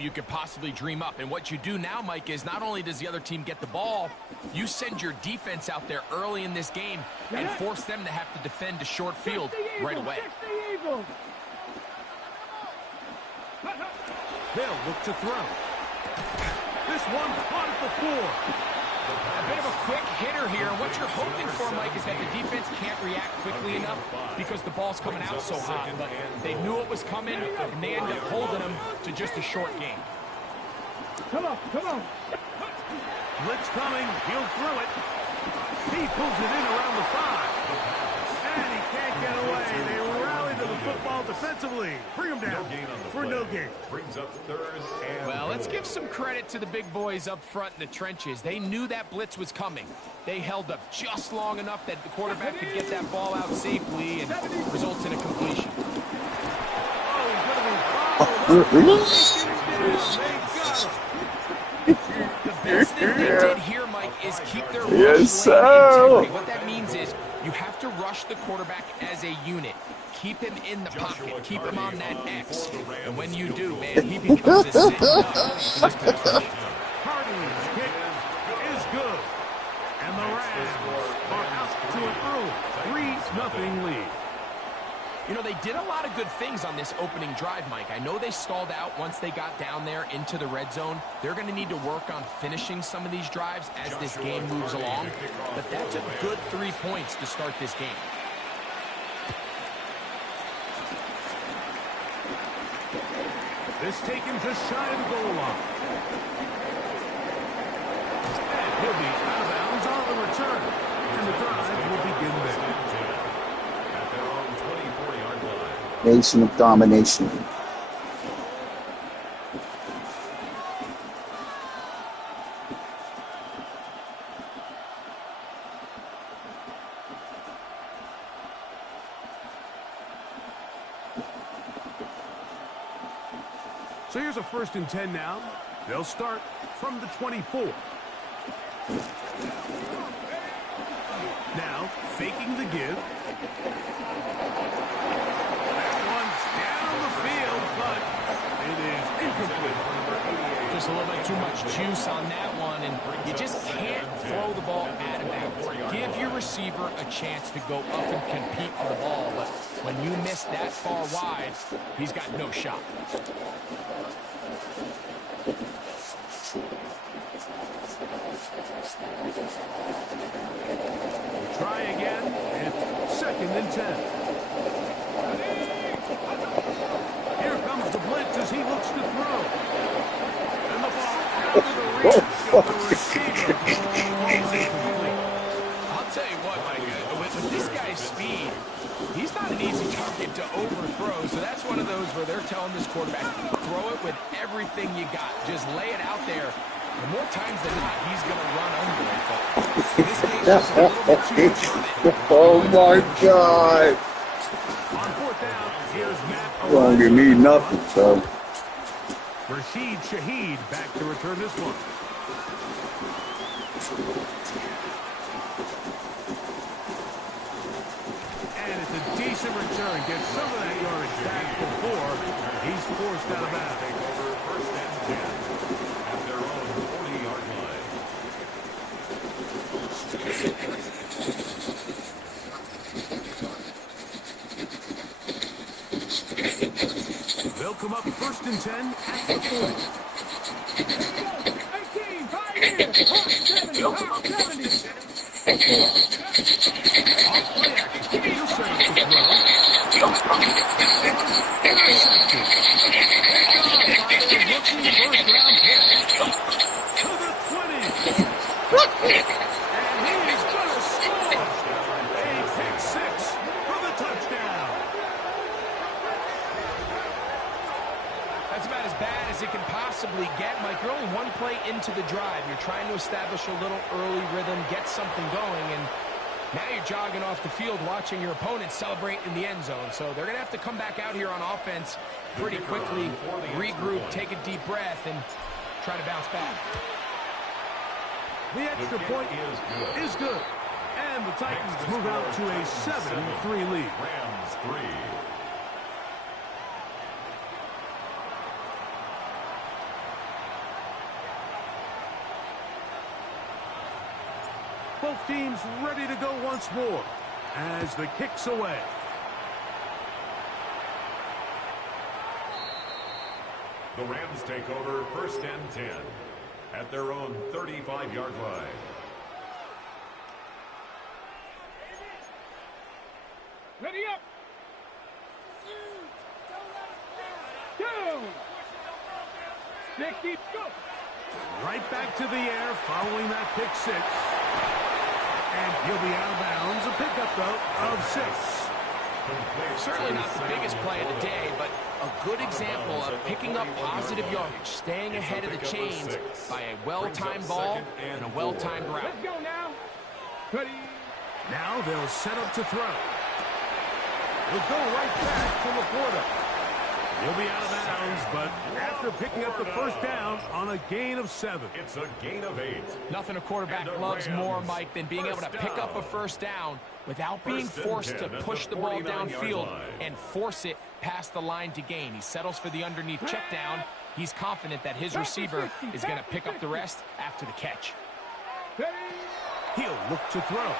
game you could possibly dream up. And what you do now, Mike, is not only does the other team get the ball, you send your defense out there early in this game and force them to have to defend a short field right away. They'll look to throw. This one caught at the floor. A bit of a quick hitter here. What you're hoping for, Mike, is that the defense can't react quickly enough because the ball's coming out so hot. But they knew it was coming, and they ended up holding them to just a short game. Come on, come on. Blitz coming. He'll throw it. He pulls it in around the 5. And he can't get away. They rally to the football defensively. Bring him down for no gain. Brings up third and well, let's give some credit to the big boys up front in the trenches. They knew that blitz was coming. They held up just long enough that the quarterback could get that ball out safely and results in a completion. The best thing they did here, Mike, is keep their rush lane integrity. What that means is you have to rush the quarterback as a unit. Keep him in the pocket. Keep him on that X. And when you do, man, he becomes a sitting duck for this pass rush. Harding's kick is good. And the Rams are out to an early 3-0 lead. You know, they did a lot of good things on this opening drive, Mike. I know they stalled out once they got down there into the red zone. They're going to need to work on finishing some of these drives as this game moves along. But that's a good 3 points to start this game. This taken just shy of the goal line. And he'll be out of bounds on the return. And the drive will begin there. at their own 24-yard line. Nation of domination. So here's a 1st and 10 now. They'll start from the 24. Now, faking the give. That one's down the field, but it is incomplete. Just a little bit too much juice on that one, and you just can't throw the ball out of bounds. Give your receiver a chance to go up and compete for the ball, but when you miss that far wide, he's got no shot. Try again. It's 2nd and 10. Here comes the blitz as he looks to throw. And the ball out of the reach of the receiver. Falls incomplete. I'll tell you what, Mike, with this guy's speed, he's not an easy target to overthrow, so that's one of those where they're telling this quarterback, throw it with everything you got. Just lay it out there. And more times than not, he's going to run under it. But in this case, just a little bit too much on it. Oh my God. On 4th down, here's Matt. Don't give me nothing, so. Rashid Shaheed back to return this one. And it's a decent return. Gets some of that yardage back before he's forced out of bounds. Take over 1st and 10 at their own 40-yard line. They'll come up 1st and 10 at the 40. 18, 5 here. 70, 70. Off play action. He'll set up the throw. Intercepted. Picked off by their rookie 1st-round pick. To the 20. And he's going to score. A pick 6 for the touchdown. That's about as bad as it can possibly get, Mike. You're only one play into the drive. You're trying to establish a little early rhythm, get something going, and now you're jogging off the field watching your opponent celebrate in the end zone. So they're going to have to come back out here on offense pretty quickly, regroup, take a deep breath, and try to bounce back. The extra point is good. And the Titans move out to a 7-3 lead. Rams 3. 2 both teams ready to go once more as the kick's away. The Rams take over 1st and 10 at their own 35-yard line. Ready up! Down! Nick, go! Right back to the air following that pick six. And he'll be out of bounds. A pickup, though, of 6. Certainly not the biggest play of the day, but a good example of picking up positive yardage, staying ahead of the chains by a well-timed ball and a well-timed route. Let's go now. Ready? Now they'll set up to throw. He'll go right back to Laporta. He'll be out of bounds, but after picking up the first down on a gain of 7. It's a gain of 8. Nothing a quarterback loves more, Mike, than being able to pick up a first down without being forced to push the ball downfield and force it past the line to gain. He settles for the underneath check down. He's confident that his receiver is going to pick up the rest after the catch. He'll look to throw.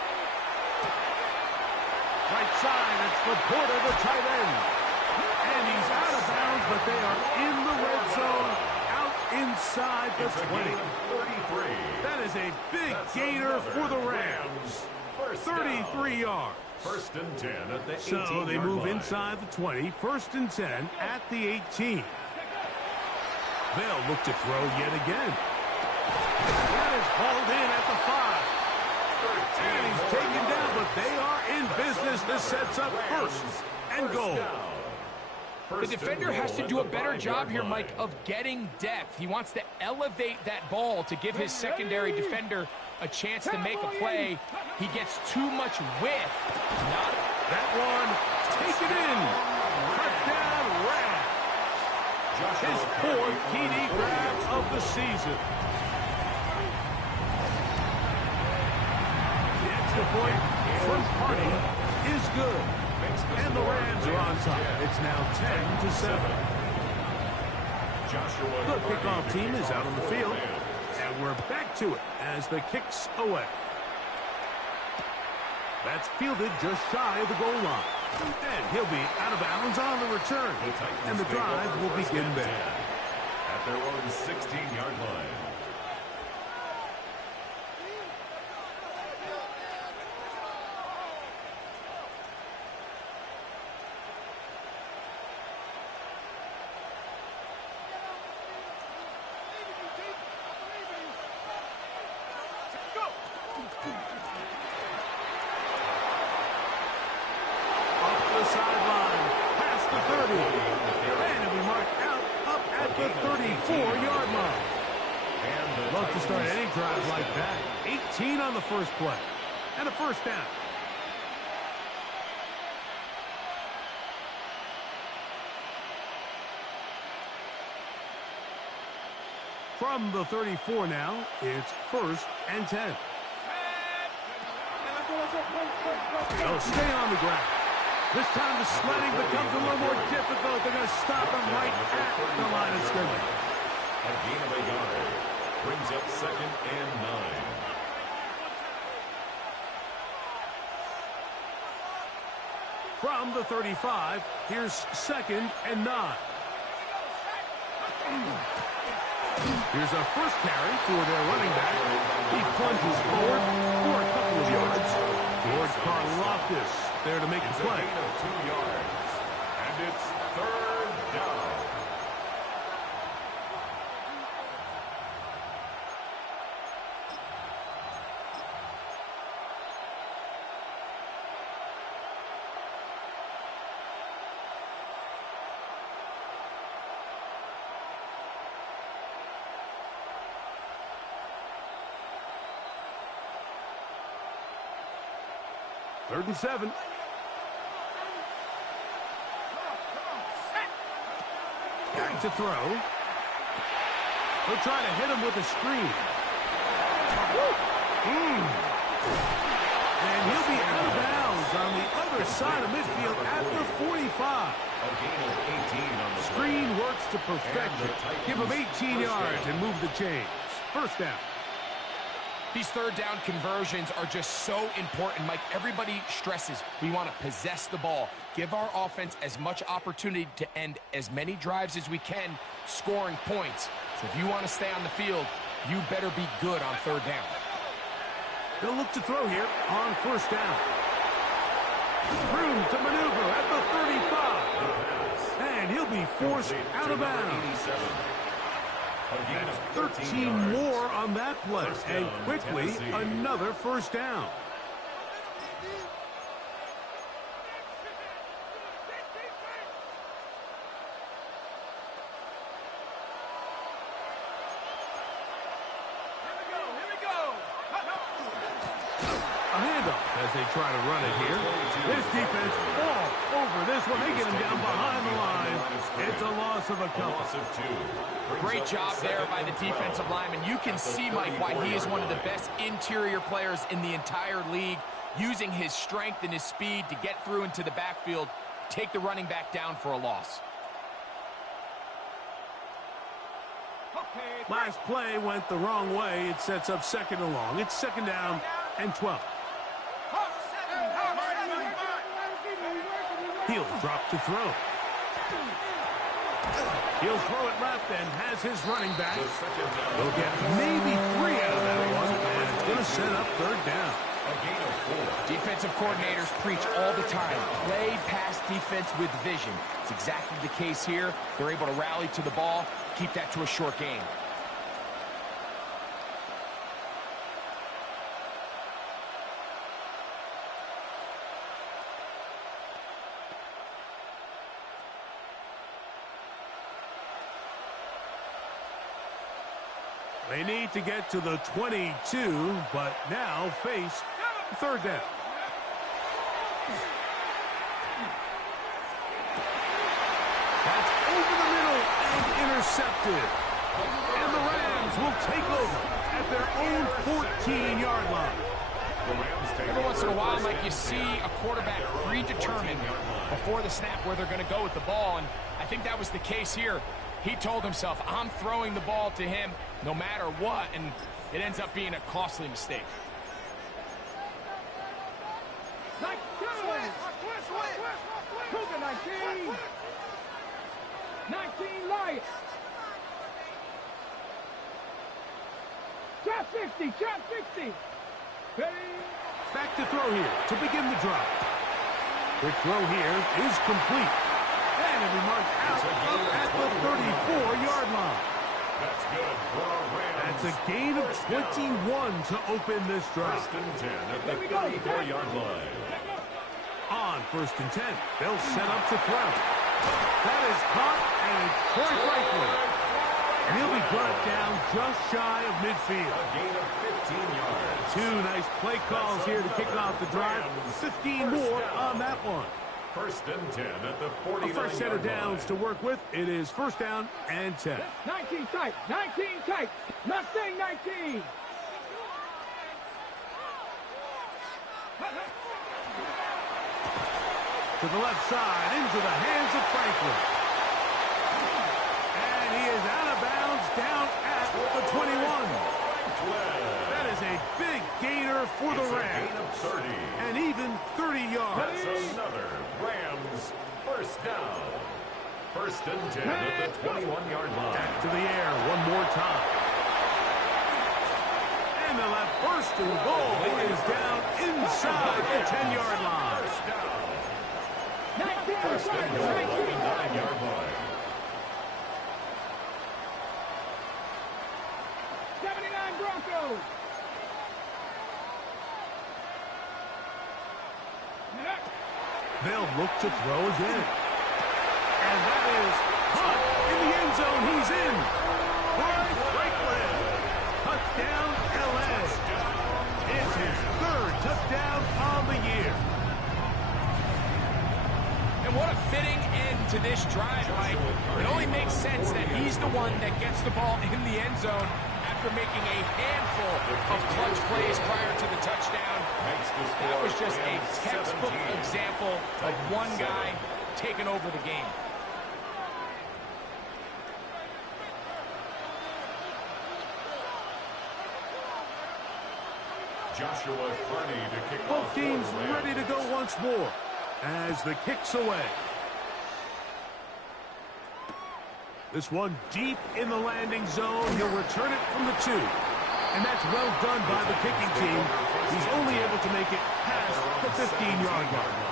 Right side, it's Laporta, the tight end. And he's out of bounds, but they are in the red zone, out inside the 20. That is a big gainer for the Rams. 33 yards. 1st and 10 at the 18-yard line. So they move inside the 20, 1st and 10 at the 18. They'll look to throw yet again. That is hauled in at the 5. And he's taken down, but they are in business. This sets up 1st and goal. The defender has to do a better job here, Mike, of getting depth. He wants to elevate that ball to give his secondary defender a chance to make a play. He gets too much width. Not that one. Take it in. Touchdown, Rams. His 4th TD grab of the season. The extra point from Party is good. And the Rams are on top. It's now 10-7. The kickoff team is out on the field. And we're back to it as the kick's away. That's fielded just shy of the goal line. And he'll be out of bounds on the return. And the drive will begin there. At their own 16-yard line. Love to start any drive like that. 18 on the first play. And a first down. From the 34 now, it's 1st and 10. They'll stay on the ground. This time the sledding becomes a little more difficult. They're going to stop him right at the line of scrimmage. A gain of a yard. Brings up 2nd and 9. From the 35, here's 2nd and 9. Here's a first carry for their running back. He plunges forward for a couple of yards. George Karlaftis there to make the play. A gain of 2 yards. And it's 3rd down. Third and 7. Back to throw. He'll try to hit him with a screen. And he'll be out of bounds on the other side of midfield at the 45. A gain of 18 on the Screen works to perfection. Give him 18 yards and move the chains. First down. These third down conversions are just so important, Mike. Everybody stresses we want to possess the ball, give our offense as much opportunity to end as many drives as we can, scoring points. So if you want to stay on the field, you better be good on third down. They'll look to throw here on first down. Room to maneuver at the 35. And he'll be forced out of bounds. That's 13 more on that play. And quickly, another first down. As they try to run it here. This defense all over this one. They get him down behind the line. It's a loss of a couple. Great job there by the defensive lineman. You can see, Mike, why he is one of the best interior players in the entire league, using his strength and his speed to get through into the backfield, take the running back down for a loss. Last play went the wrong way. It sets up second and long. It's second down and 12. He'll drop to throw. He'll throw it left and has his running back. He'll get maybe 3 out of that one, and it's going to set up third down. Defensive coordinators preach all the time, play pass defense with vision. It's exactly the case here. They're able to rally to the ball, keep that to a short game. They need to get to the 22, but now face third down. That's over the middle and intercepted. And the Rams will take over at their own 14-yard line. Every once in a while, Mike, you see a quarterback predetermined before the snap where they're going to go with the ball, and I think that was the case here. He told himself, I'm throwing the ball to him no matter what, and it ends up being a costly mistake. Cougar 19. 19 Lions. Shot 60, shot 60. Ready? Back to throw here to begin the drive. Quick throw here is complete. And it'll be marked out up at the 34-yard line. That's good for a Rams. That's a gain of 21 to open this drive. First and 10 at the 34-yard line. On first and 10, they'll set up to throw. That is caught, and it's Troy Franklin. And he'll be brought down just shy of midfield. A gain of 15 yards. 2 nice play calls here to kick off the drive. 15 more on that one. First and 10 at the 49-yard line. A fresh set of downs to work with. It is first down and 10. 19 tight, 19 tight. Mustang 19. To the left side, into the hands of Franklin. And he is out of bounds down at the 21. That is a big gainer for the Rams. Gain of 30. And even 30 yards. That's another Rams first down. First and 10 at the 21-yard line. Back to the air one more time. And the left first and goal is down inside the 10-yard line. First down. 19 First and goal at the 9-yard line. 79 Broncos. They'll look to throw again. And that is caught in the end zone. He's in. Troy Franklin. Touchdown, L.A. It's his 3rd touchdown on the year. And what a fitting end to this drive, Mike. It only makes sense that he's the one that gets the ball in the end zone after making a handful of clutch plays prior to the touchdown. That was just a textbook example of one guy taking over the game. Joshua Carney to kick Both off. teams ready to go once more as the kick's away. This one deep in the landing zone. He'll return it from the 2. And that's well done by the kicking team. He's only able to make it past the 15-yard line.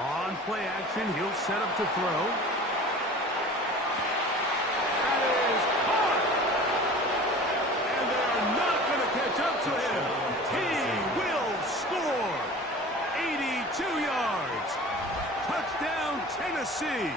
On play action, he'll set up to throw. That is caught! And they're not going to catch up to him. He will score! 82 yards. Touchdown, Tennessee.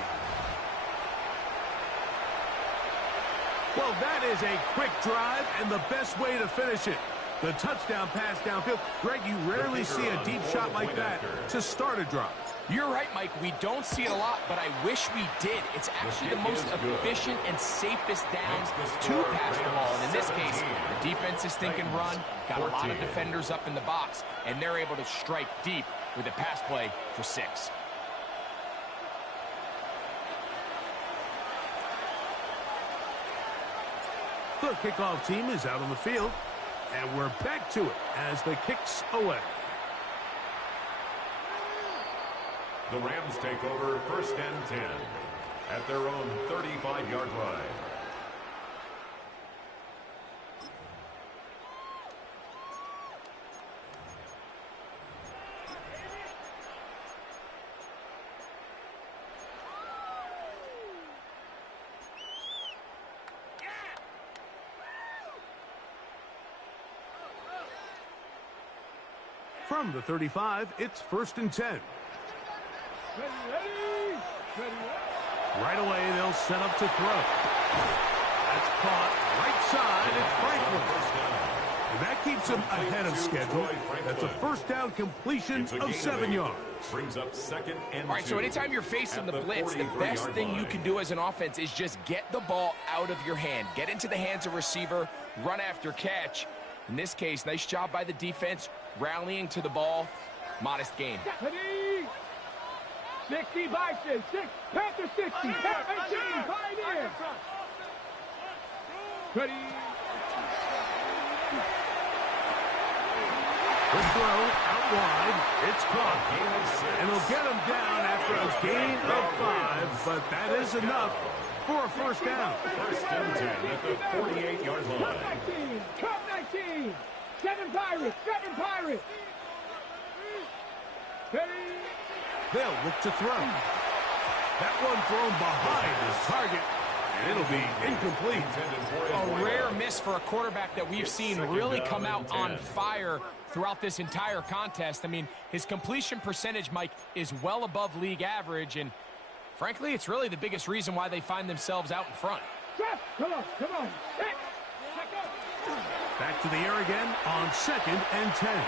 Well, that is a quick drive and the best way to finish it. The touchdown pass downfield. Greg, you rarely see a deep shot like that to start a drive. You're right, Mike. We don't see it a lot, but I wish we did. It's actually the most efficient and safest down to pass the ball. And in this case, the defense is thinking run, got a lot of defenders up in the box, and they're able to strike deep with a pass play for 6. The kickoff team is out on the field, and we're back to it as the kick's away. The Rams take over 1st and 10 at their own 35-yard line. From the 35, it's 1st and 10. Right away, they'll set up to throw. That's caught right side. It's Franklin. And that keeps him ahead of schedule. That's a first down completion of 7 yards. Brings up 2nd and 2. All right, so anytime you're facing the blitz, the best thing you can do as an offense is just get the ball out of your hand. Get into the hands of receiver, run after catch. In this case, nice job by the defense, rallying to the ball. Modest gain. 60 Bison, 6, Panther 60, 18, Pioneer. Ready. The throw out wide. It's caught. And they'll get him down after a gain of 5, but that is enough for a first down. 1st and 10 at the 48-yard line. 19, 7 Pirates, 7 Pirates. Ready. They'll look to throw. That one thrown behind his target, and it'll be incomplete. A rare miss for a quarterback that we've seen really come out on fire throughout this entire contest. I mean, his completion percentage, Mike, is well above league average, and frankly, it's really the biggest reason why they find themselves out in front. Come on. Back to the air again on 2nd and 10.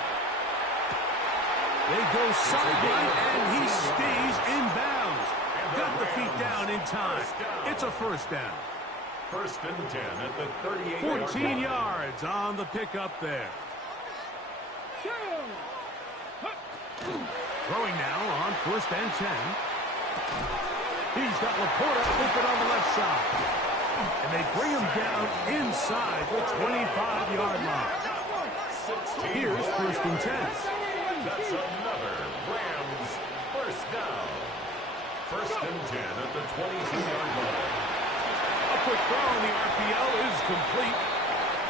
They go sideline, and he stays in bounds. Got the feet down in time. It's a first down. 1st and 10 at the 38-yard 14 yards on the pickup there. Throwing now on 1st and 10. He's got Laporta open on the left side. And they bring him down inside the 25-yard line. Here's 1st and 10. That's another Rams first down. 1st and 10 at the 22-yard line. A quick throw on the RPO is complete.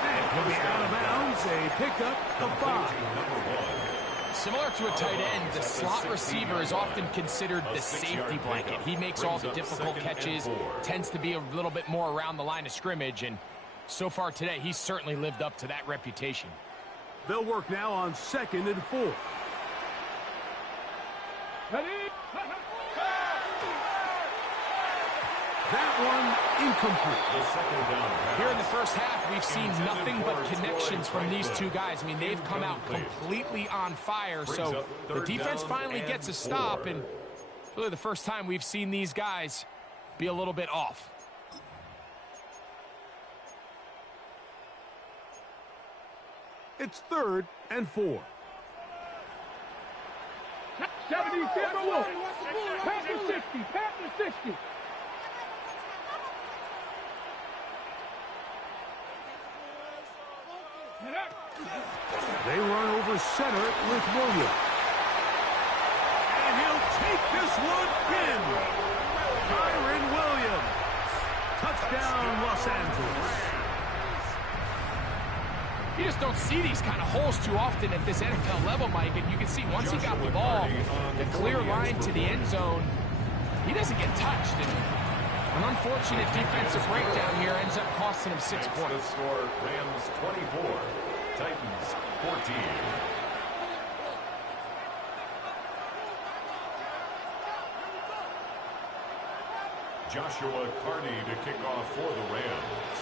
And he'll be out of bounds. A pickup of 5. Similar to a tight end, the slot receiver is often considered the safety blanket. He makes all the difficult catches, tends to be a little bit more around the line of scrimmage, and so far today, he's certainly lived up to that reputation. They'll work now on 2nd and 4. Ready. That one incomplete. The 2nd down pass. Here in the first half, we've seen nothing but connections from these two guys. I mean, they've come out completely on fire, so the defense finally gets a stop, and really the first time we've seen these guys be a little bit off. It's 3rd and 4. 70, Timberwolves. Panther 60, Panther 60. They run over center with Williams. And he'll take this one in. Kyron Williams. Touchdown, Los Angeles. You just don't see these kind of holes too often at this NFL level, Mike. And you can see once he got the ball, the clear line to the end zone, he doesn't get touched. And an unfortunate defensive breakdown here ends up costing him 6 points. The score, Rams 24, Titans 14. Joshua Carney to kick off for the Rams.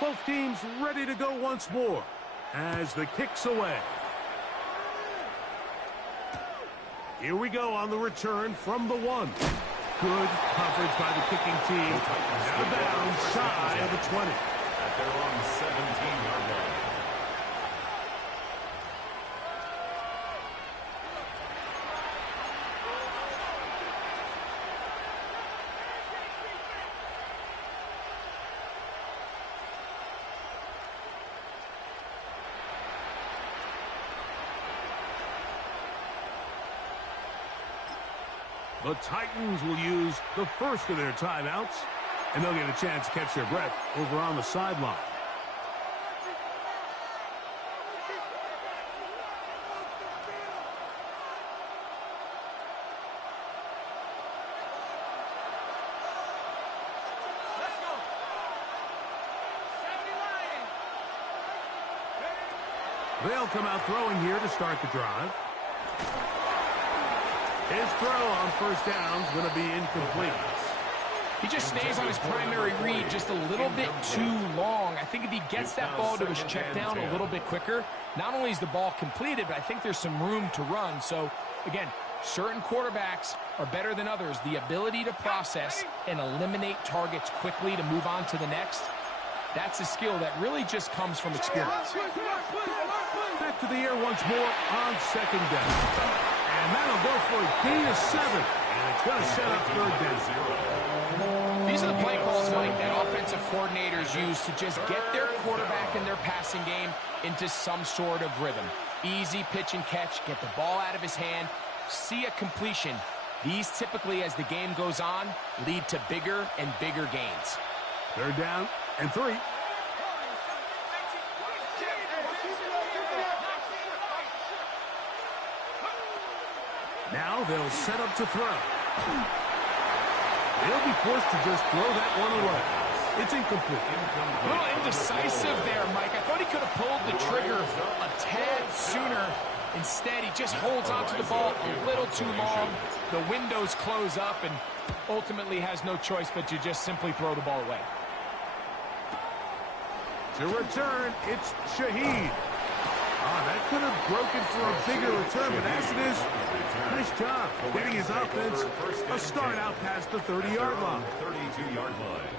Both teams ready to go once more as the kick's away. Here we go on the return from the 1. Good coverage by the kicking team. Out of bounds, shy of the 20. At their own 17-yard line. The Titans will use the first of their timeouts, and they'll get a chance to catch their breath over on the sideline. They'll come out throwing here to start the drive. His throw on first down is going to be incomplete. He just stays on his primary read just a little bit too long. I think if he gets that ball to his check down a little bit quicker, not only is the ball completed, but I think there's some room to run. So, again, certain quarterbacks are better than others. The ability to process and eliminate targets quickly to move on to the next, that's a skill that really just comes from experience. Back to the air once more on second down. And that'll go for a gain of 7. And it's going to set up 3rd down. These are the play calls, Mike, that offensive coordinators use to just get their quarterback and their passing game into some sort of rhythm. Easy pitch and catch, get the ball out of his hand, see a completion. These typically, as the game goes on, lead to bigger and bigger gains. 3rd down and 3. Now they'll set up to throw. They'll be forced to just throw that one away. It's incomplete. A little indecisive there, Mike. I thought he could have pulled the trigger a tad sooner. Instead, he just holds onto the ball a little too long. The windows close up and ultimately has no choice but to just simply throw the ball away. To return, it's Shaheed. That could have broken for a bigger return, but as it is, nice job getting his offense a start out past the 30-yard line. 32-yard line.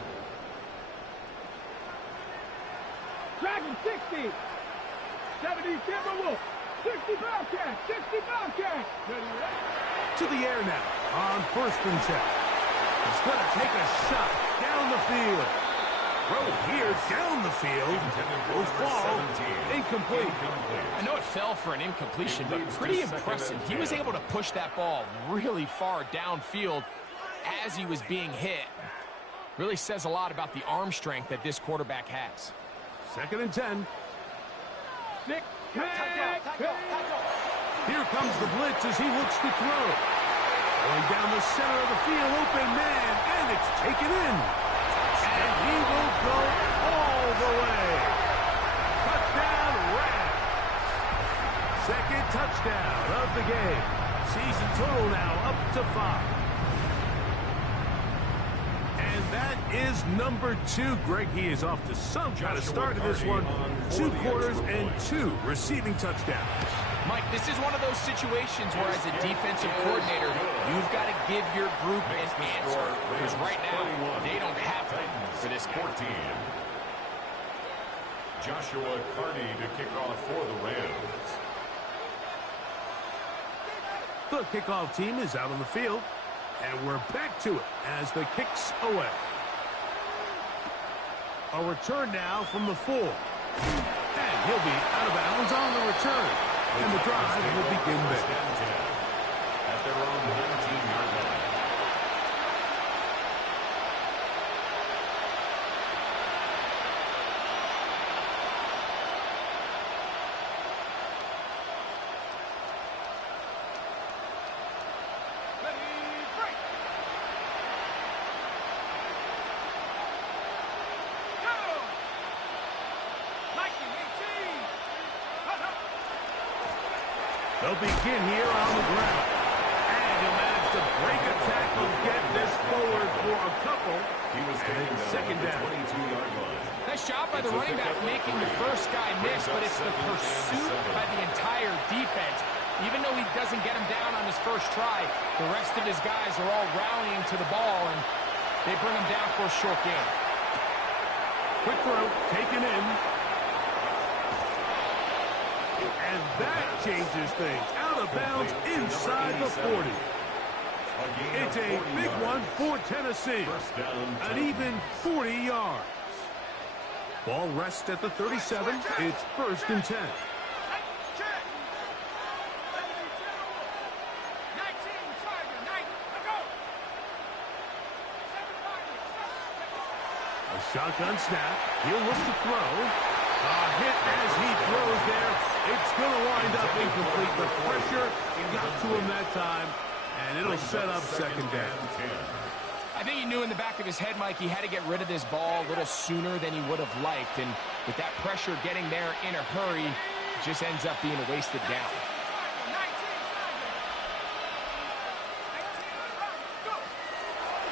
Dragon 60. 70 Timberwolves. 60 Bobcat. 60 Bobcat. To the air now on 1st and 10. He's going to take a shot down the field. Throw here down the field. Will fall. Incomplete. I know it fell for an incompletion, but pretty impressive. He was able to push that ball really far downfield as he was being hit. Really says a lot about the arm strength that this quarterback has. 2nd and 10. 6. Here comes the blitz as he looks to throw. Going down the center of the field, open man, and it's taken in. And he will go all the way. Touchdown, Rams. 2nd touchdown of the game. Season total now up to 5. And that is number 2. Greg, he is off to some kind of start in this one. 2 quarters and 2 receiving touchdowns. Mike, this is one of those situations where as a defensive coordinator, you've got to give your group an answer. Because right now, they don't have one for this guy. Joshua Carney to kick off for the Rams. The kickoff team is out on the field, and we're back to it as the kick's away. A return now from the 4. And he'll be out of bounds on the return. And the drive will begin there. At their own 19-yard line. They'll begin here on the ground. And he'll manage to break a tackle, get this forward for a couple. He was taken second down. 22-yard line. Nice job by the running back making the first guy miss, but it's the pursuit by the entire defense. Even though he doesn't get him down on his first try, the rest of his guys are all rallying to the ball, and they bring him down for a short gain. Quick throw, taken in. And that changes things. Out of bounds inside the 40. It's a big one for Tennessee. An even 40 yards. Ball rests at the 37. It's 1st and 10. A shotgun snap. He'll look to throw. A hit as he throws there. It's going to wind up incomplete. The pressure got to him that time, and it'll set up second down. I think he knew in the back of his head, Mike, he had to get rid of this ball a little sooner than he would have liked. And with that pressure getting there in a hurry, it just ends up being a wasted down.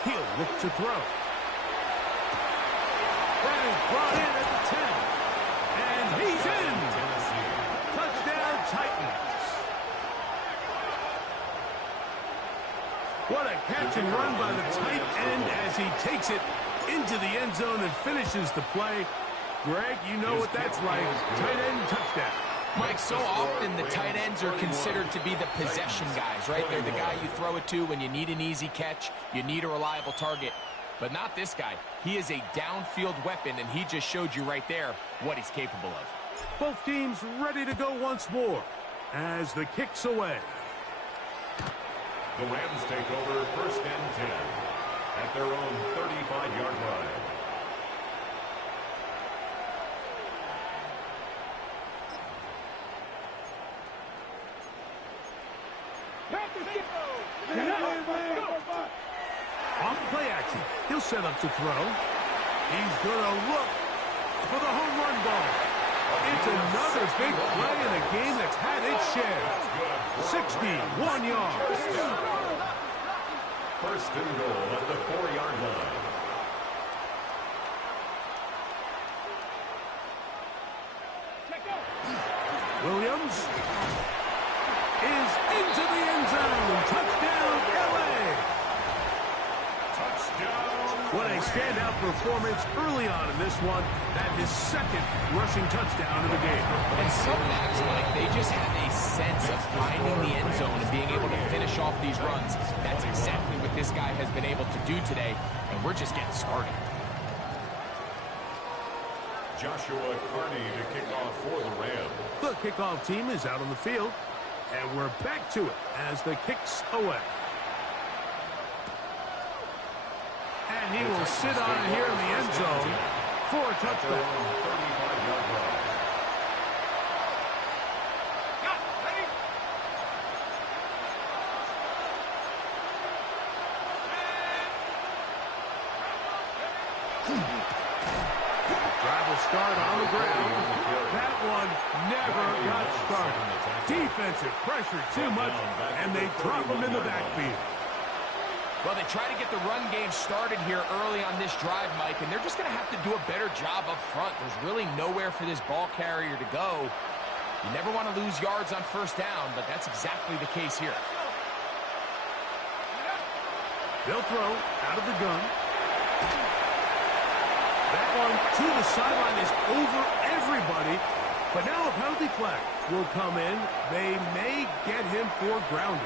He'll look to throw. That is brought in at the 10. And he's in. Touchdown, Titans. What a catch and run by the tight end as he takes it into the end zone and finishes the play. Greg, you know what that's like. Tight end touchdown. Mike, so often the tight ends are considered to be the possession guys, right? They're the guy you throw it to when you need an easy catch, you need a reliable target. But not this guy. He is a downfield weapon, and he just showed you right there what he's capable of. Both teams ready to go once more as the kick's away. The Rams take over 1st and 10 at their own 35-yard line. Off play action. He'll set up to throw. He's going to look for the home run ball. It's another big play in a game that's had its share. 61 yards. 1st and goal at the 4-yard line. Williams is into the end zone. Touchdown, L.A. What a standout performance early on in this one. That his 2nd rushing touchdown of the game. And some backs, Mike, they just have a sense of finding the end zone and being able to finish off these runs. That's exactly what this guy has been able to do today, and we're just getting started. Joshua Carney to kick off for the Rams. The kickoff team is out on the field, and we're back to it as the kick's away. And he will sit on here in the end zone for a touchdown. 35-yard line. Drive will start on the ground. That one never got started. Defensive pressure too much, and they drop him in the backfield. Well, they try to get the run game started here early on this drive, Mike, and they're just going to have to do a better job up front. There's really nowhere for this ball carrier to go. You never want to lose yards on 1st down, but that's exactly the case here. They'll throw out of the gun. That one to the sideline is over everybody. But now a penalty flag will come in. They may get him for grounding.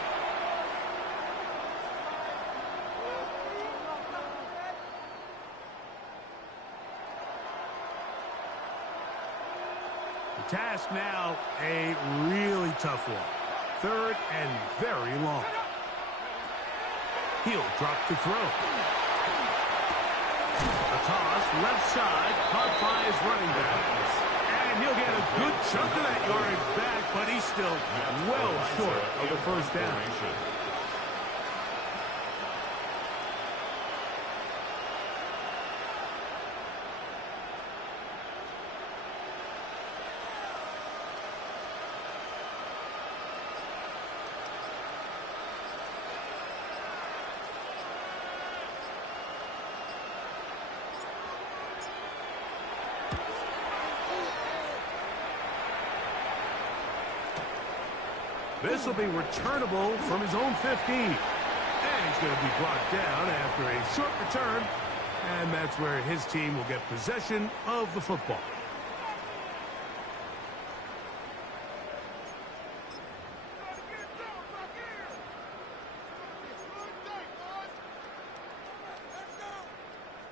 The task now, a really tough one. Third and very long. He'll drop to throw. A toss, left side, caught by his running back. And he'll get a good chunk of that yardage back, but he's still well short of the first down. This will be returnable from his own 15. And he's going to be brought down after a short return. And that's where his team will get possession of the football.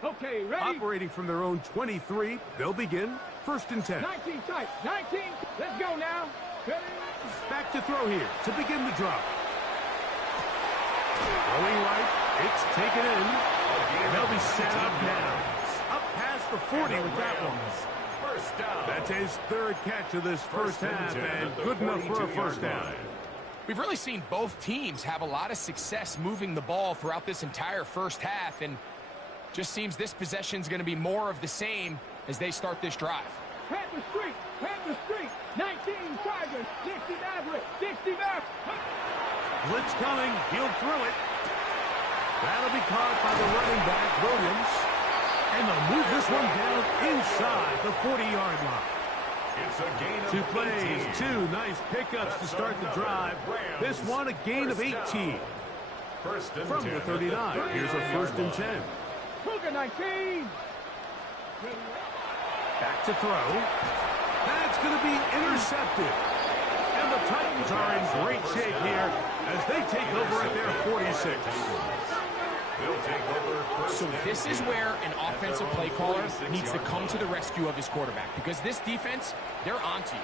Okay, ready? Operating from their own 23, they'll begin 1st and 10. 19 tight. 19. Let's go now. Ready? Back to throw here to begin the drop. Going right, it's taken in. And they'll be set up now. Up past the 40 with that one. First down. That's his third catch of this first half, and good enough for a first down. We've really seen both teams have a lot of success moving the ball throughout this entire first half, and just seems this possession is going to be more of the same as they start this drive. Panther Street. Panther Street. 19 Tigers. 60 Maverick. 60 Maverick. Blitz coming. He'll throw it. That'll be caught by the running back, Williams. And they'll move this one down inside the 40-yard line. It's a gain of 2 plays, 2 nice pickups to start the drive. This one a gain of 18. First and From 10 the 39, here's a 1st and 10. Cougar 19. Back to throw. That's going to be intercepted. And the Titans are in great shape here as they take over at their 46. So this is where an offensive play caller needs to come to the rescue of his quarterback, because this defense, they're onto you.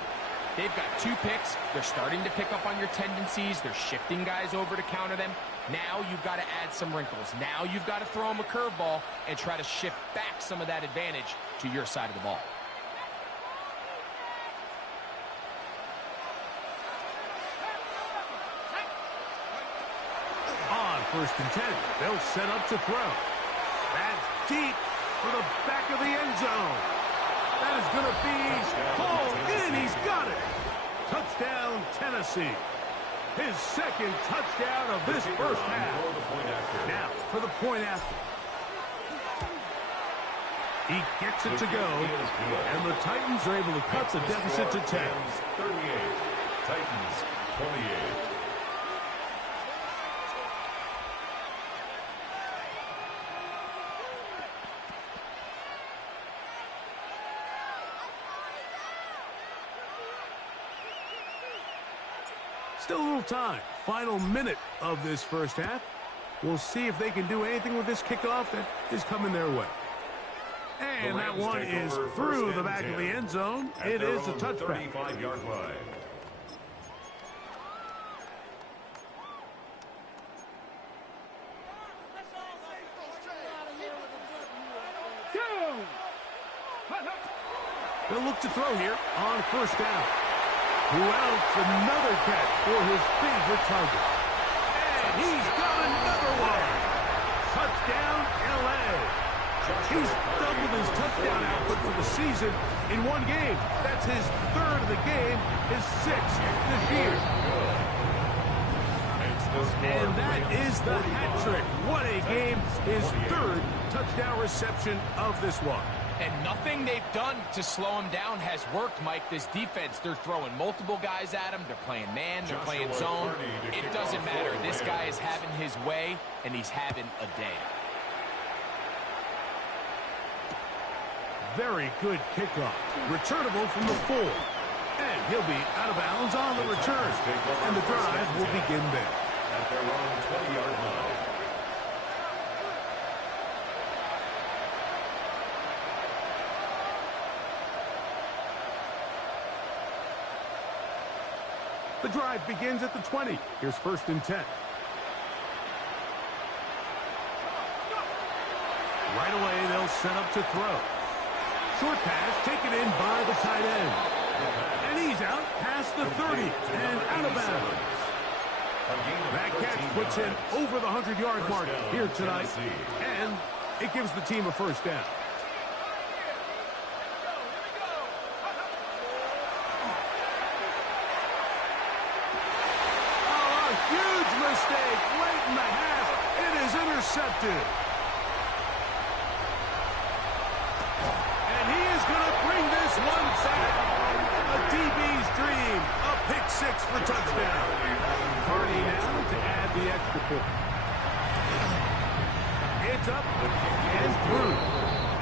They've got 2 picks. They're starting to pick up on your tendencies. They're shifting guys over to counter them. Now you've got to add some wrinkles. Now you've got to throw them a curveball and try to shift back some of that advantage to your side of the ball. On 1st and 10, they'll set up to throw. That's deep for the back of the end zone. That is going to be hauled in. He's got it. Touchdown, Tennessee. His 2nd touchdown of this first half. Now for the point after. He gets it to go, and the Titans are able to cut the deficit to 10. 38, Titans 28. Still a little time. Final minute of this first half. We'll see if they can do anything with this kickoff that is coming their way. And that one is through the back of the end zone. It is a touchback. 35-yard line. They'll look to throw here on 1st down. Who else? Another catch for his favorite target. And he's got another one. Touchdown, L.A. He's doubled his touchdown output for the season in one game. That's his 3rd of the game, his 6th this year. And that is the hat trick. What a game. His 3rd touchdown reception of this one. And nothing they've done to slow him down has worked, Mike. This defense, they're throwing multiple guys at him. They're playing man, they're playing zone. It doesn't matter. This guy is having his way, and he's having a day. Very good kickoff. Returnable from the 4. And he'll be out of bounds on the return. And the drive will begin there. At their own 20-yard line. The drive begins at the 20. Here's 1st and 10. Right away, they'll set up to throw. Short pass taken in by the tight end. And he's out past the 30 and out of bounds. That catch puts him over the 100-yard mark here tonight. And it gives the team a 1st down. Oh, a huge mistake late in the half. It is intercepted. And he is going to bring this one back. A DB's dream. A pick 6 for touchdown. Carney now to add the extra point. It's up and through.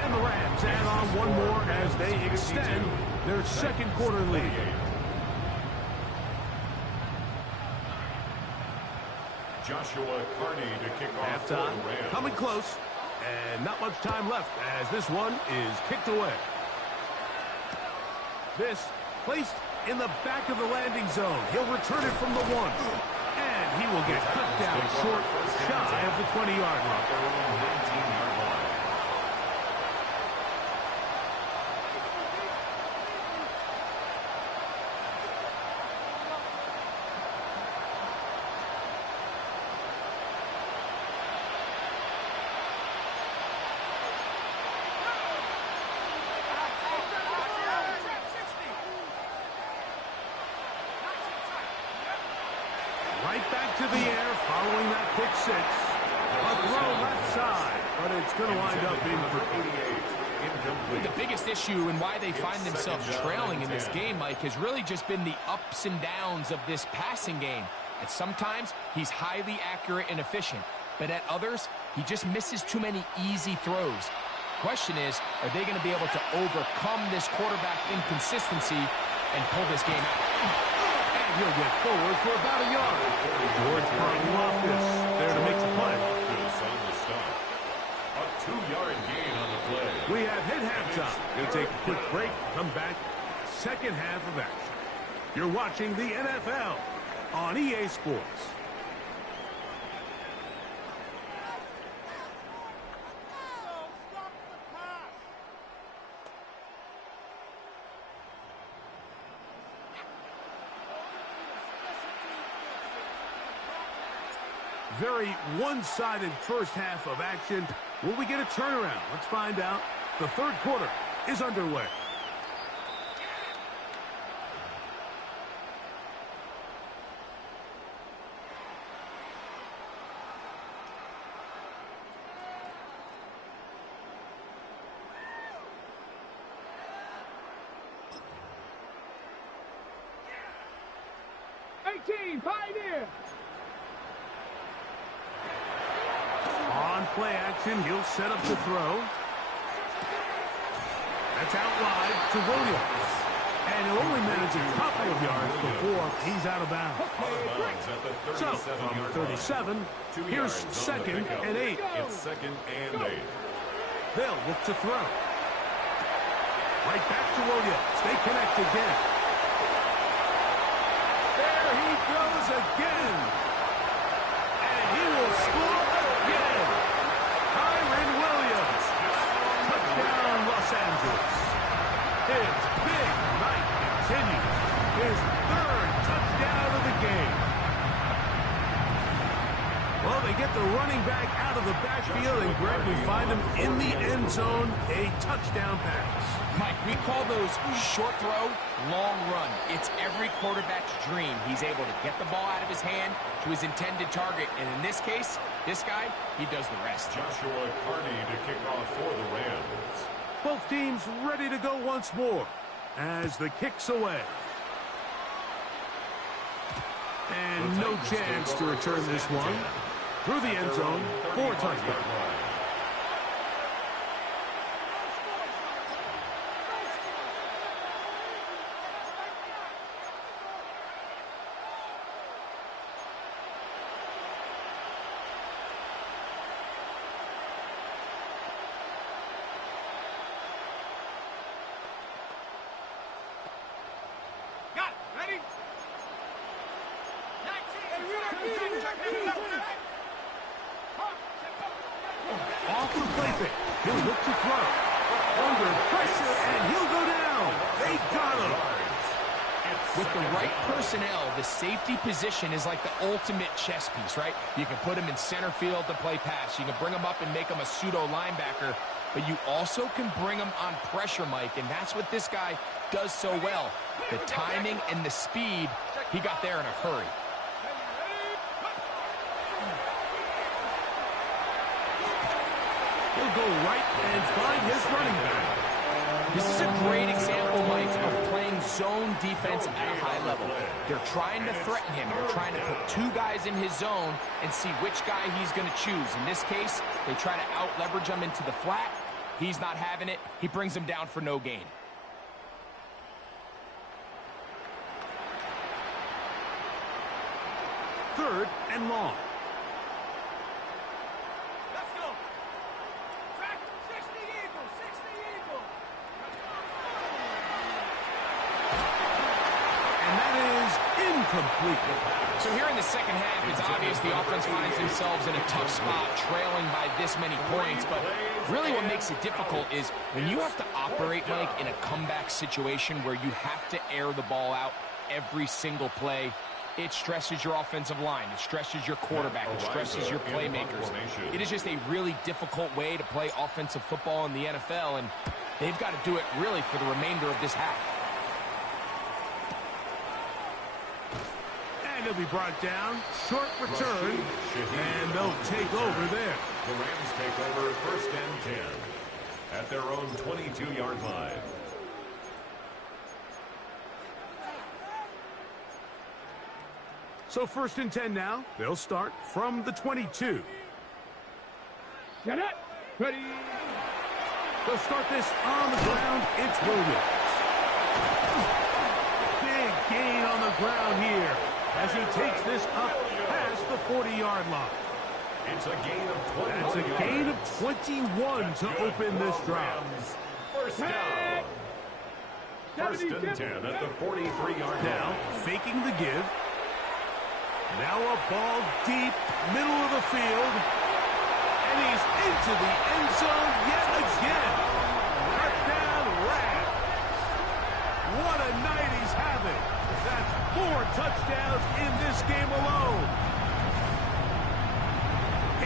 And the Rams add on one more as they extend their 2nd quarter lead. Joshua Carney to kick off for the Halftime Rams. coming close. And not much time left as this one is kicked away. This placed in the back of the landing zone. He'll return it from the 1. And he will get cut down short, shy of the 20-yard line. Their own 19-yard line. Right back to the air following that pick 6. A throw left side, but it's going to wind up incomplete. The biggest issue and why they find themselves trailing in this game, Mike, has really just been the ups and downs of this passing game. At sometimes, he's highly accurate and efficient, but at others, he just misses too many easy throws. Question is, are they going to be able to overcome this quarterback inconsistency and pull this game out? And he'll get forward for about a yard. George Karlaftis there to make the play. This on the stop. A 2-yard gain on the play. We have hit halftime. We'll take a quick break, come back, 2nd half of action. You're watching the NFL on EA Sports. Very one-sided 1st half of action. Will we get a turnaround? Let's find out. The 3rd quarter is underway. Pioneer. On play action, he'll set up to throw. That's out wide to Williams. And he'll only manage a couple of yards before he's out of bounds. So, from 37, here's 2nd and 8. It's 2nd and 8. They'll look to throw. Right back to Williams. They connect again. There he goes again. And he will score again. Kyren Williams. Touchdown, Los Angeles. His big night continues. His 3rd touchdown of the game. Well, they get the running back out of the backfield, and Greg, we find him in the end zone, a touchdown pass. Mike, we call those short throw, long run. It's every quarterback's dream. He's able to get the ball out of his hand to his intended target. And in this case, this guy, he does the rest. Joshua Carney to kick off for the Rams. Both teams ready to go once more as the kick's away. And no chance to return this one. Through the end zone for a touchdown. play fake. He'll look to throw. Under pressure, and he'll go down. They got him. With the right personnel, the safety position is like the ultimate chess piece, right? You can put him in center field to play pass. You can bring him up and make him a pseudo linebacker, but you also can bring him on pressure, Mike, and that's what this guy does so well. The timing and the speed, he got there in a hurry. He'll go right and find his running back. This is a great example, Mike, of playing zone defense at a high level. They're trying to threaten him. They're trying to put two guys in his zone and see which guy he's going to choose. In this case, they try to out-leverage him into the flat. He's not having it. He brings him down for no gain. Third and long. Let's go. Track 60 Eagles, 60 Eagles. And that is incomplete. So here in the second half, it's obvious the offense finds themselves in a tough spot, trailing by this many points. But really what makes it difficult is when you have to operate, Mike, in a comeback situation where you have to air the ball out every single play, it stresses your offensive line. It stresses your quarterback. It stresses your playmakers. It is just a really difficult way to play offensive football in the NFL, and they've got to do it really for the remainder of this half. And he'll be brought down. Short return. And they'll take over there. The Rams take over 1st and 10 at their own 22-yard line. So 1st and 10 now. They'll start from the 22. Get it. Ready. They'll start this on the ground. It's Williams. Big gain on the ground here as he takes this up past the 40-yard line. It's a gain of 21. That's a gain of 21 to open this drive. First down. 1st and 10 at the 43-yard Now, line. faking the give. Now a ball deep, middle of the field. And he's into the end zone yet again. Touchdown, Rams. What a night he's having. That's 4 touchdowns in this game alone.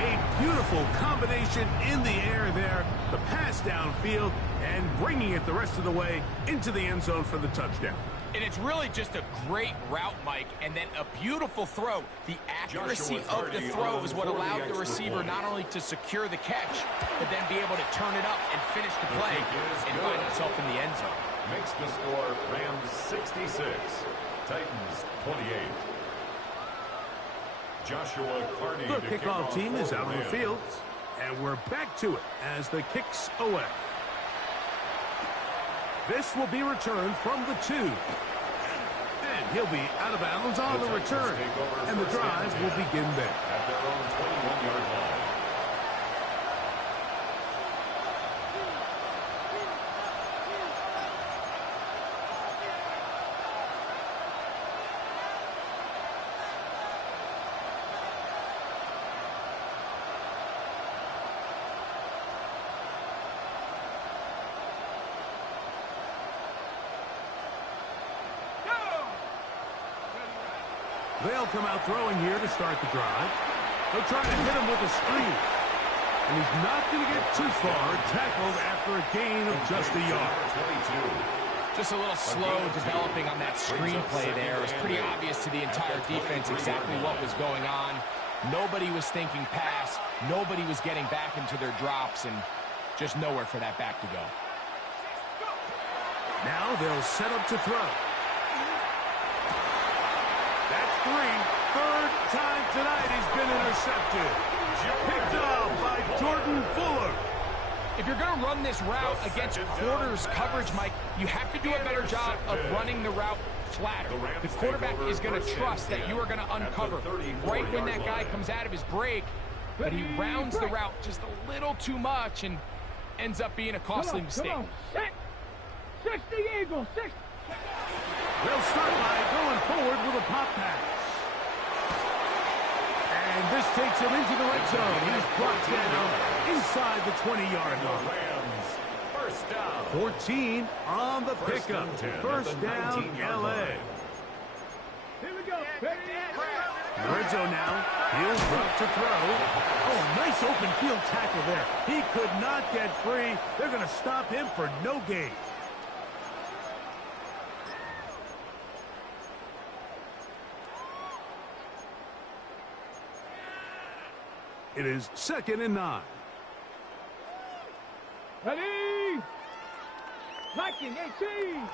A beautiful combination in the air there. The pass downfield and bringing it the rest of the way into the end zone for the touchdown. And it's really just a great route, Mike, and then a beautiful throw. The accuracy of the throw is what allowed the receiver not only to secure the catch, but then be able to turn it up and finish the play and find himself in the end zone. Makes the score Rams 66, Titans 28. Joshua Carney. The kickoff team is out on the field, and we're back to it as the kick's away. This will be returned from the 2. And he'll be out of bounds on the return. And the drive will begin there. At their own 21-yard line. They'll come out throwing here to start the drive. They'll try to hit him with a screen. And he's not going to get too far, tackled after a gain of just a yard. Just a little slow developing on that screenplay there. It was pretty obvious to the entire defense exactly what was going on. Nobody was thinking pass. Nobody was getting back into their drops, and just nowhere for that back to go. Now they'll set up to throw. That's 3. 3rd time tonight he's been intercepted. Picked off by Jordan Fuller. If you're going to run this route against quarters coverage, Mike, you have to do a better job of running the route flatter. The quarterback is going to trust that you are going to uncover right when that guy comes out of his break, but he rounds the route just a little too much and ends up being a costly mistake. 60 Eagles, 60. They'll start by going forward with a pop pass. And And this takes him into the red zone. He's brought down inside the 20-yard line. Rams, first down. 14 on the First pickup. and 10 First at the down, 19-yard L.A. line. Here we go. Ready? Red zone now. He'll drop to throw. Oh, nice open field tackle there. He could not get free. They're going to stop him for no gain. It is 2nd and 9. Ready? Viking 18.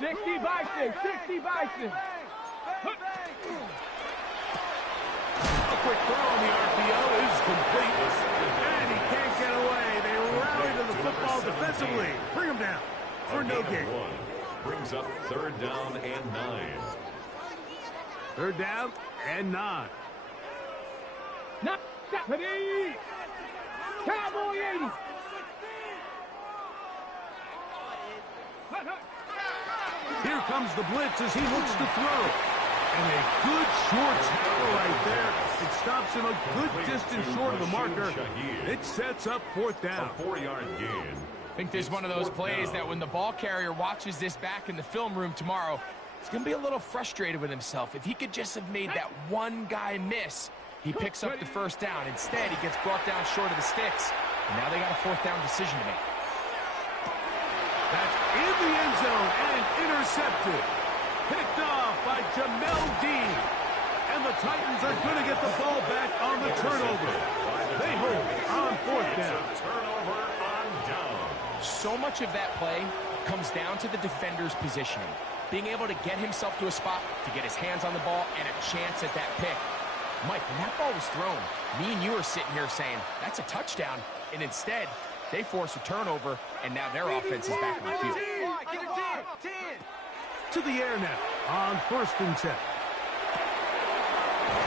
60 Bison. 60 Bison. A quick throw on the RPO is complete. And he can't get away. They rally to the football defensively. Bring him down for no gain. Brings up 3rd down and 9. 3rd down and 9. Not ready. Cowboy 80. Here comes the blitz as he looks to throw. And a good short tackle right there. It stops him a good distance short of the marker. It sets up 4th down. A 4-yard gain. I think there's one of those plays that when the ball carrier watches this back in the film room tomorrow, he's going to be a little frustrated with himself. If he could just have made that one guy miss, he picks up the 1st down. Instead, he gets brought down short of the sticks. And now they got a 4th down decision to make. That's in the end zone and intercepted. Picked off by Jamel Dean. And the Titans are going to get the ball back on the turnover. They hold on 4th down. Turnover on down. So much of that play comes down to the defender's positioning. Being able to get himself to a spot, to get his hands on the ball, and a chance at that pick. Mike, when that ball was thrown, me and you are sitting here saying, that's a touchdown. And instead, they force a turnover, and now their offense is back on the field. To the air now on 1st and 10.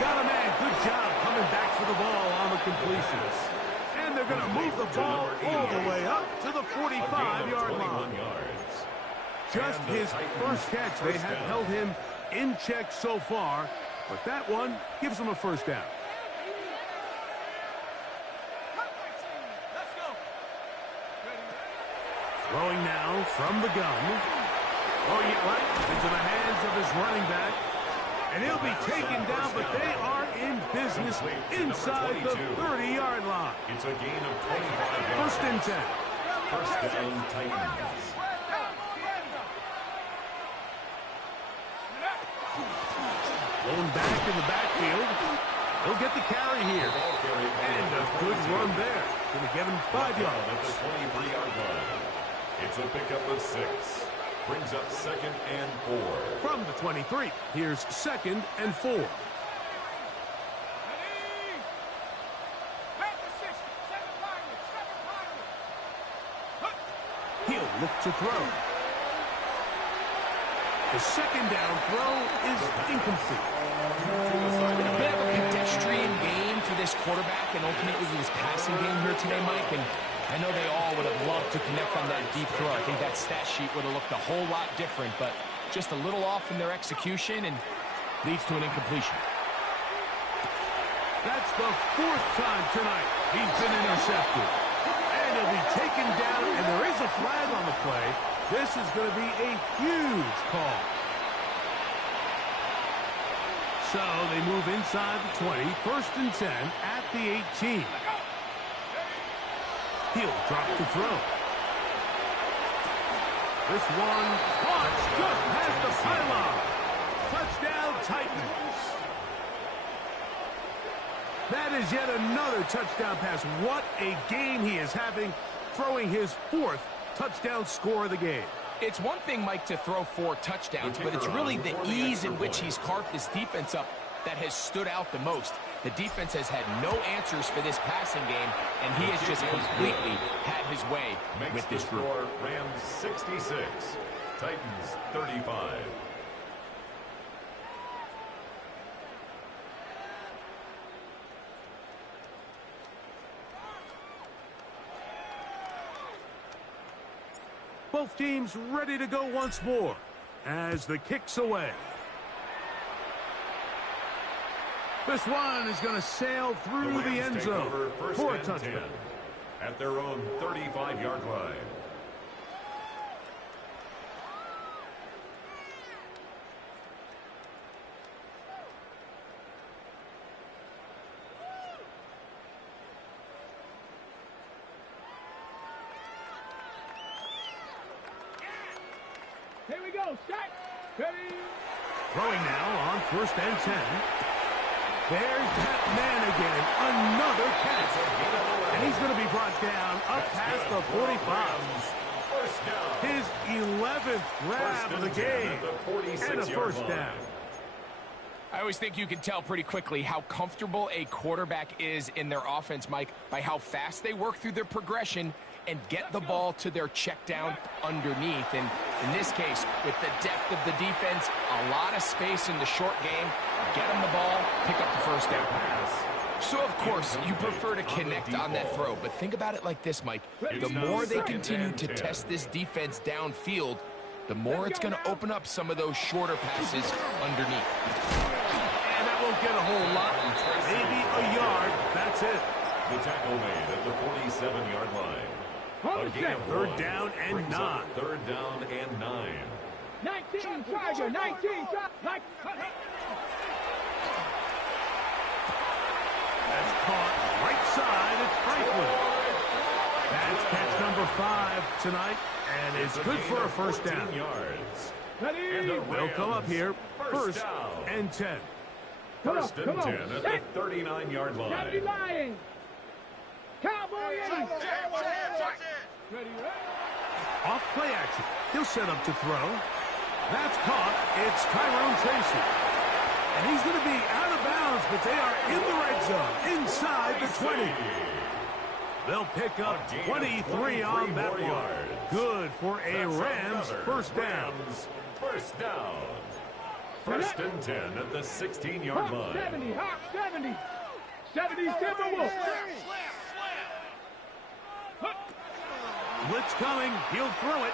Got a man. Good job coming back for the ball on the completions. And they're going to move the ball all the way up to the 45-yard line. Just his first catch. They have held him in check so far, but that one gives him a 1st down. Throwing now from the gun. Throwing it right into the hands of his running back. And he'll be taken down, but they are in business inside the 30-yard line. It's a gain of 25 yards. 1st and 10. 1st down, Titans. Blown back in the backfield. He'll get the carry here. And a good run there. Going to give him 5 yards. At the 23-yard line. It's a pickup of 6. Brings up 2nd and 4. From the 23, here's 2nd and 4. He'll look to throw. The 2nd down throw is incomplete. A bit of a pedestrian game for this quarterback and ultimately his passing game here today, Mike. And I know they all would have loved to connect on that deep throw. I think that stat sheet would have looked a whole lot different, but just a little off in their execution and leads to an incompletion. That's the 4th time tonight he's been intercepted. And he'll be taken down, and there is a flag on the play. This is going to be a huge call. So they move inside the 20, 1st and 10 at the 18. He'll drop to throw. This one caught just past the pylon. Touchdown, Titans. That is yet another touchdown pass. What a game he is having, throwing his 4th touchdown score of the game. It's one thing, Mike, to throw 4 touchdowns, but it's really the ease in which he's carved this defense up that has stood out the most. The defense has had no answers for this passing game, and he has just completely had his way with this group. Rams 66, Titans 35. Both teams ready to go once more as the kick's away. This one is going to sail through the end zone for a touchdown. At their own 35-yard line. Here we go. Set. Ready. Throwing now on 1st and 10. There's that man again. Another catch. And he's going to be brought down up past the 45. His 11th grab of the game. And a first down. I always think you can tell pretty quickly how comfortable a quarterback is in their offense, Mike, by how fast they work through their progression and get the ball to their check down underneath. And in this case, with the depth of the defense, a lot of space in the short game, get them the ball, pick up the first down. So, of course, you prefer to connect on that throw, but think about it like this, Mike. The more they continue to test this defense downfield, the more it's going to open up some of those shorter passes underneath. And that won't get a whole lot. Maybe a yard. That's it. The tackle made at the 47-yard line. A gain of 3rd down and 9. 3rd down and 9. 19 Charger. 19 Charger. That's caught right side. It's Franklin. That's catch number 5 tonight, and it's good for a first down. Yards. They'll come up here. 1st and 10. 1st and 10 at the 39-yard line. Cowboy Lions. Cowboy Ready. Off play action. He'll set up to throw. That's caught. It's Tyrone Tracy. And he's going to be out of bounds, but they are in the red zone, inside the 20. They'll pick up 23 on that one. Good for a Rams first down. First down. 1st and 10 at the 16-yard line. 70, Hawk 70. 70 Timberwolves. Blitz coming. He'll throw it.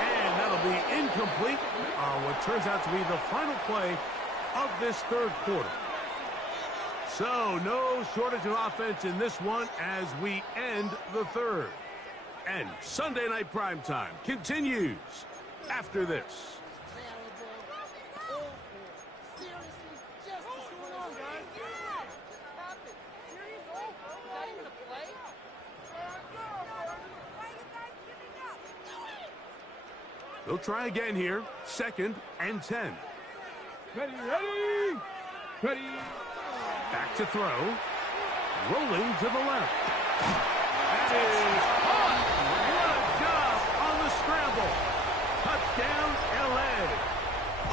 And that'll be incomplete on what turns out to be the final play of this 3rd quarter. So no shortage of offense in this one as we end the 3rd. And Sunday Night Primetime continues after this. They'll try again here. 2nd and 10. Ready. Back to throw. Rolling to the left. That is caught. What a job on the scramble. Touchdown, L.A.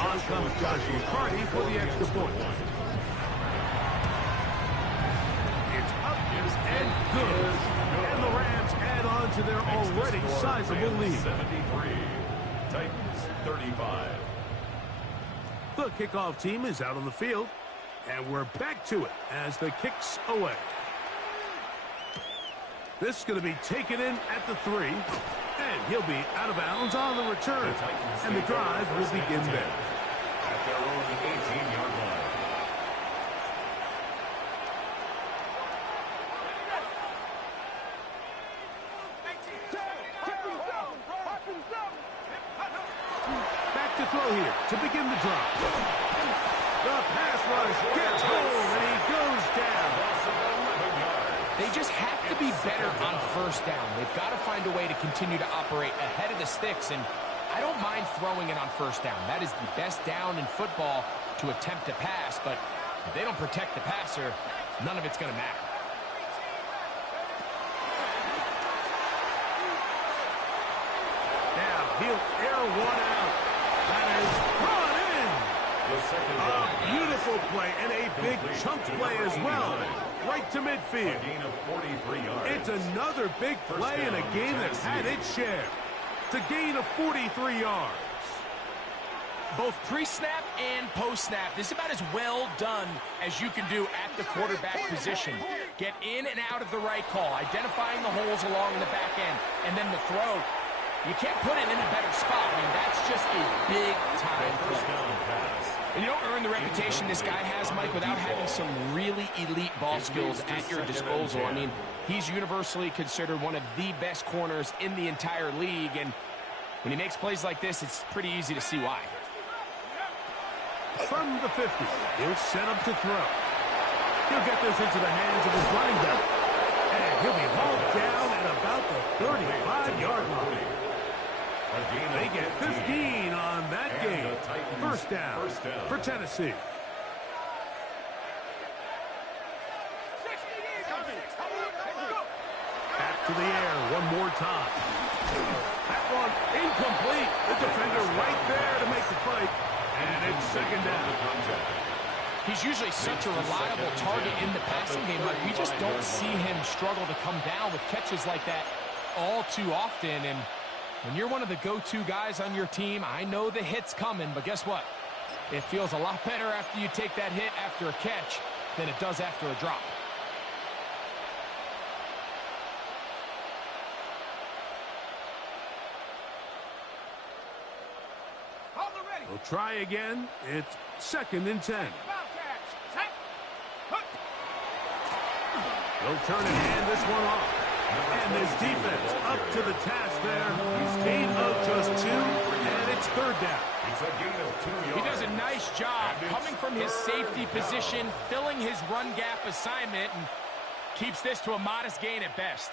On comes Joshua Carty for the extra point. It's up and good. And the Rams add on to their already sizable lead. 73. Titans 35. The kickoff team is out on the field, and we're back to it as the kick's away. This is going to be taken in at the 3, and he'll be out of bounds on the return, and the drive will begin there. At their own 18-yard line. Back to throw here to begin the drive. The pass rush gets home, and he goes down. They just have to be better on first down. They've got to find a way to continue to operate ahead of the sticks, and I don't mind throwing it on first down. That is the best down in football to attempt to pass, but if they don't protect the passer, none of it's going to matter. Now he'll air one out. That is brought in. A beautiful play and a big chunk play as well. Right to midfield. A gain of 43 yards. It's another big play in a game that's had its share. It's a gain of 43 yards. Both pre-snap and post-snap, this is about as well done as you can do at the quarterback position. Get in and out of the right call, identifying the holes along the back end, and then the throw. You can't put it in a better spot. I mean, that's just a big-time First play. down pass And you don't earn the reputation this guy has, Mike, without having some really elite ball skills at your disposal. I mean, he's universally considered one of the best corners in the entire league, and when he makes plays like this, it's pretty easy to see why. From the 50, he'll set up to throw. He'll get this into the hands of his running back, and he'll be hauled down at about the 35-yard line. They get 15 on that game. First down for Tennessee. Back to the air one more time. That one incomplete. The defender right there to make the play. And it's second down. He's usually such a reliable target in the passing game, but we just don't see him struggle to come down with catches like that all too often. And when you're one of the go-to guys on your team, I know the hit's coming, but guess what? It feels a lot better after you take that hit after a catch than it does after a drop. We'll try again. It's second and 10. They'll turn and hand this one off. And this defense up to the task there. Gain of just 2, and it's third down. It's a gain of 2 yards. He does a nice job coming from his safety position, filling his run gap assignment, and keeps this to a modest gain at best.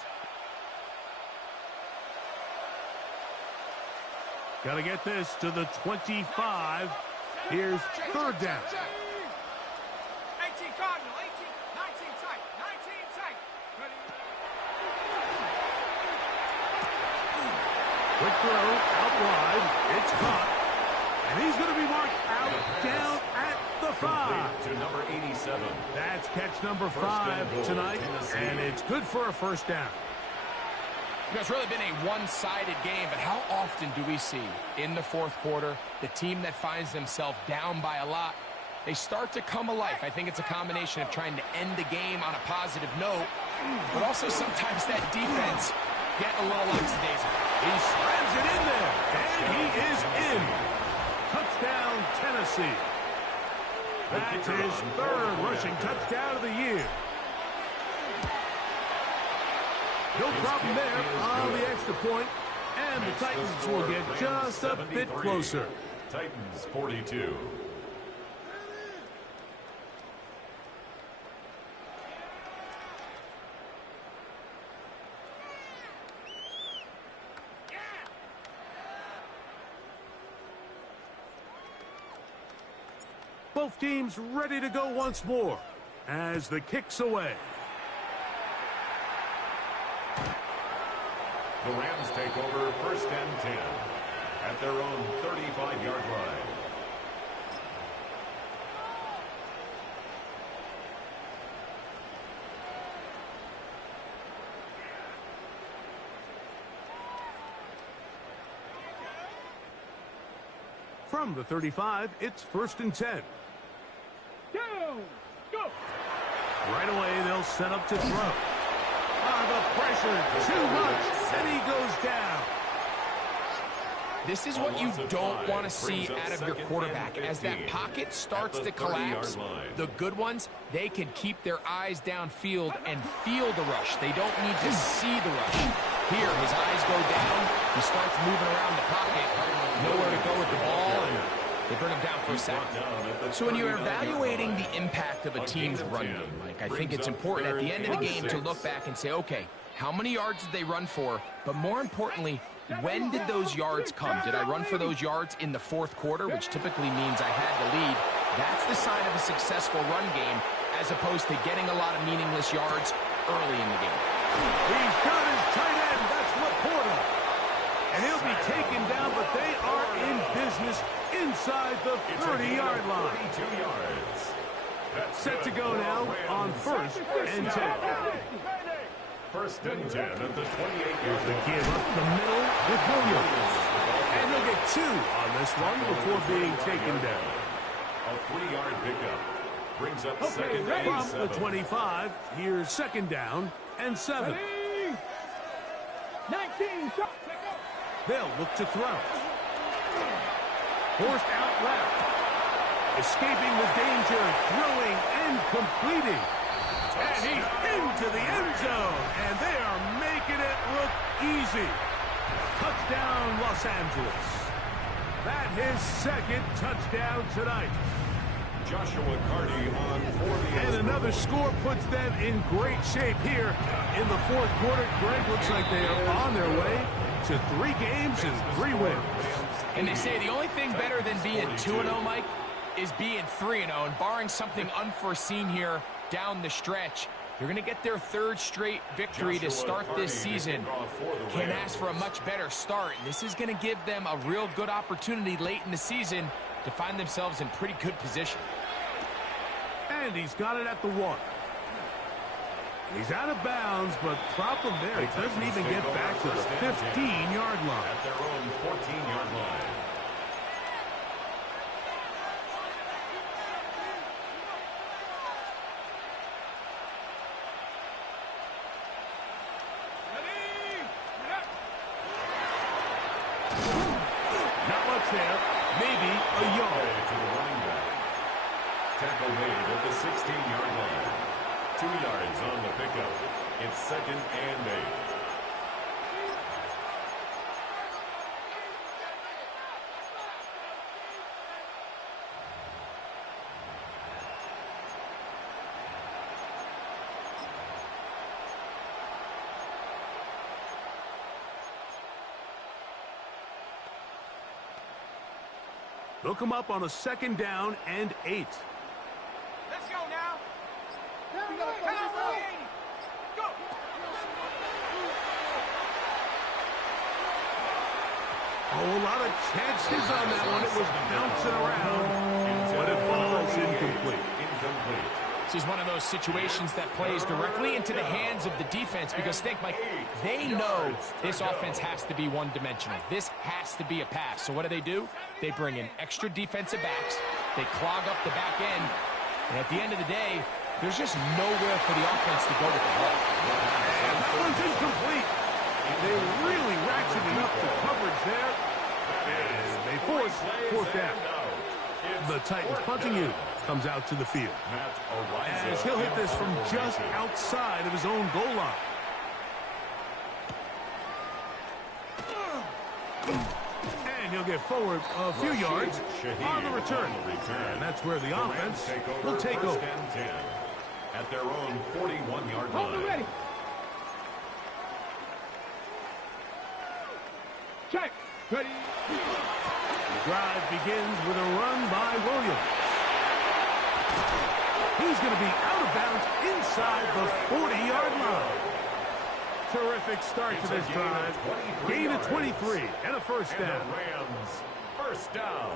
Got to get this to the 25. Here's third down. 18 Cardinal, 18, 19 tight, 19 tight. Quick throw, out wide. It's caught. And he's going to be marked out, down at the 5. To number 87. That's catch number 5 tonight, and it's good for a first down. It's really been a one-sided game, but how often do we see in the fourth quarter the team that finds themselves down by a lot, they start to come alive? I think it's a combination of trying to end the game on a positive note, but also sometimes that defense get a little lackadaisical. He slams it in there, and he is in. Touchdown, Tennessee. That's his third rushing touchdown of the year. No problem there on the extra point, and the Titans will get just a bit closer. Titans 42. Both teams ready to go once more as the kick's away. The Rams take over first and 10 at their own 35-yard line. From the 35, it's first and 10. Down, go. Right away, they'll set up to throw. The pressure, too much, and he goes down. This is what you don't want to see out of your quarterback. As that pocket starts to collapse, the good ones, they can keep their eyes downfield and feel the rush. They don't need to see the rush. Here, his eyes go down. He starts moving around the pocket. Nowhere to go with the ball, and they bring him down for a sack. So when you're evaluating the impact of a team's run game, Mike, I think it's important at the end of the game to look back and say, okay, how many yards did they run for? But more importantly, when did those yards come? Did I run for those yards in the fourth quarter, which typically means I had the lead? That's the sign of a successful run game, as opposed to getting a lot of meaningless yards early in the game. He's got his tight end. That's Laporta. And he'll be taken down, but they are in business inside the 30-yard line. 32 yards. Set to go now on first and 10. First and 10 at the 28-yard The line. give up the middle with Williams. And he'll get 2 on this one before being taken down. A 3-yard pickup brings up second and From 7. the 25, here's second down and 7. 19, They'll look to throw. Forced out left. Escaping the danger, throwing and completing. And he's into the end zone. And they are making it look easy. Touchdown, Los Angeles. That his second touchdown tonight. Joshua Carty on for the And another score puts them in great shape here in the fourth quarter. Greg, looks like they are on their way to 3 games and 3 wins. And they say the only thing better than being 2-0, Mike, is being 3-0. And barring something unforeseen here down the stretch, they're going to get their 3rd straight victory to start this season. Can't ask for a much better start. And this is going to give them a real good opportunity late in the season to find themselves in pretty good position. And he's got it at the 1. He's out of bounds, but problem there, he doesn't even get back to the 15-yard line. At their own 14-yard line. Not much there. Maybe a yard. To the running back. Tackle made at the 16-yard line. 2 yards on the pickup. It's 2nd and 8. They'll come up on a 2nd down and 8. Let's go now. Cowboys! Go! Oh, a lot of chances on that one. It was bouncing around, but it falls incomplete. This is one of those situations that plays directly into the hands of the defense because, think, Mike, they know this offense has to be one-dimensional. This has to be a pass. So what do? They bring in extra defensive backs. They clog up the back end. And at the end of the day, there's just nowhere for the offense to go with the ball. And that one's incomplete. They really ratcheted up the coverage there. And they force 4th down. The Titans punting unit comes out to the field. As he'll hit this from just outside of his own goal line. And he'll get forward a few yards on the return. And that's where the offense will take over. At their own 41-yard Hold it line. ready. Check. Ready. The drive begins with a run by Williams. He's going to be out of bounds inside the 40-yard line. Terrific start to this drive. Gain of 23 and a 1st down. And the Rams, 1st down.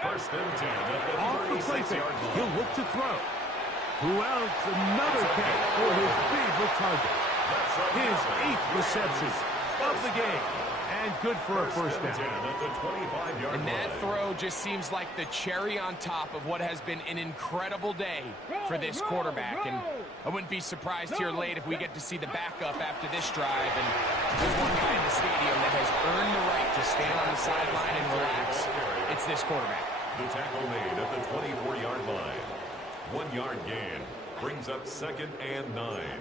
1st and 10 at the Off the play fake, 36-yard line. he'll look to throw. Who else? Another catch for his favorite target. His 8th reception of the game. And good for a 1st down. At the 25-yard And that line. throw just seems like the cherry on top of what has been an incredible day for this quarterback. And I wouldn't be surprised here late if we get to see the backup after this drive. And there's one guy in the stadium that has earned the right to stand on the sideline and relax. It's this quarterback. The tackle made at the 24-yard line. 1-yard gain brings up 2nd and 9.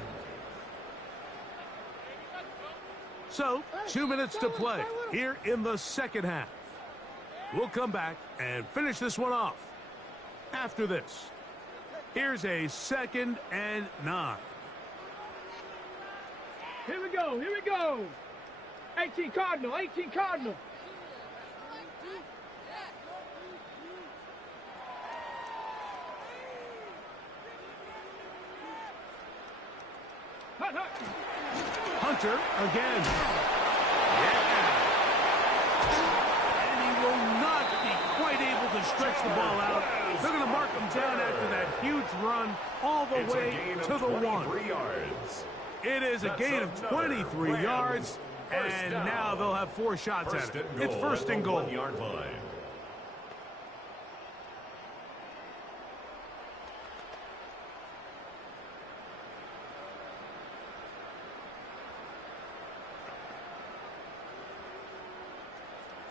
So, 2 minutes to play here in the 2nd half. We'll come back and finish this one off after this. Here's a 2nd and 9. Here we go. Here we go. 18 Cardinal. 18 Cardinal. Hut, hut. Hunter again. Yeah. And he will not be quite able to stretch the ball out. They're going to mark him down after that huge run all the It's way a gain to of the 1. 23 yards. It is a That's gain of another 23 Rams yards. first And down. now they'll have 4 shots First at it. and It's goal 1st at and the goal. 1-yard line.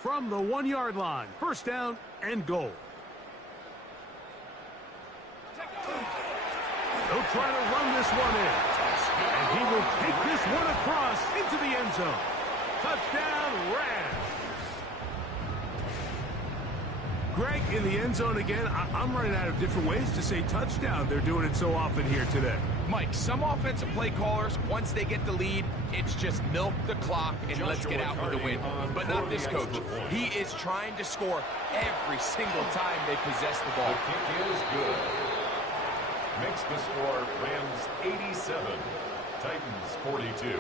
From the 1-yard line, 1st down and goal. will try to run this one in. And he will take this one across into the end zone. Touchdown, Rams. Greg, in the end zone again, I'm running out of different ways to say touchdown. They're doing it so often here today. Mike, some offensive play callers, once they get the lead, it's just milk the clock and let's get out with a win. But not this coach. He is trying to score every single time they possess the ball. The kick is good. Makes the score Rams 87, Titans 42.